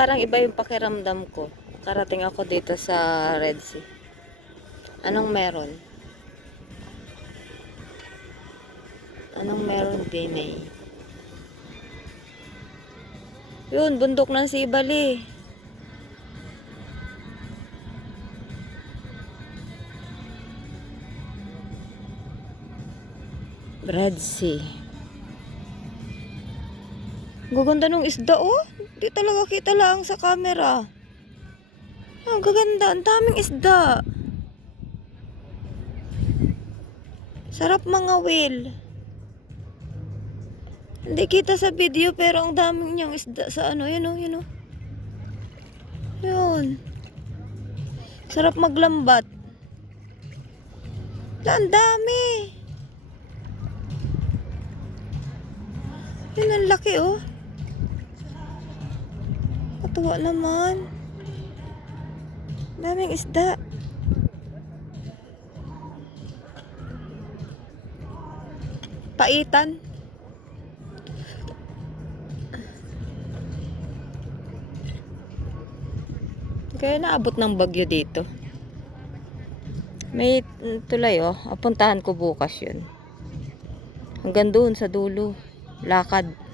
parang iba yung pakiramdam ko. Karating ako dito sa Red Sea. Anong meron? Anong meron din eh? Yun, bundok ng Sibali. Red Sea. Gaganda ng isda oh. Di talaga kita lang sa camera. Ang gaganda, ang daming isda. Sarap mga whale. Hindi kita sa video pero ang daming niyang isda sa ano, yun oh, yun oh. Yun. Sarap maglambat. Ang dami. Yun ang laki oh. Katuwa naman. Daming isda. Paitan. Kaya naabot ng bagyo dito. May tulay oh. Apuntahan ko bukas yun. Hanggang doon sa dulo. Lakad.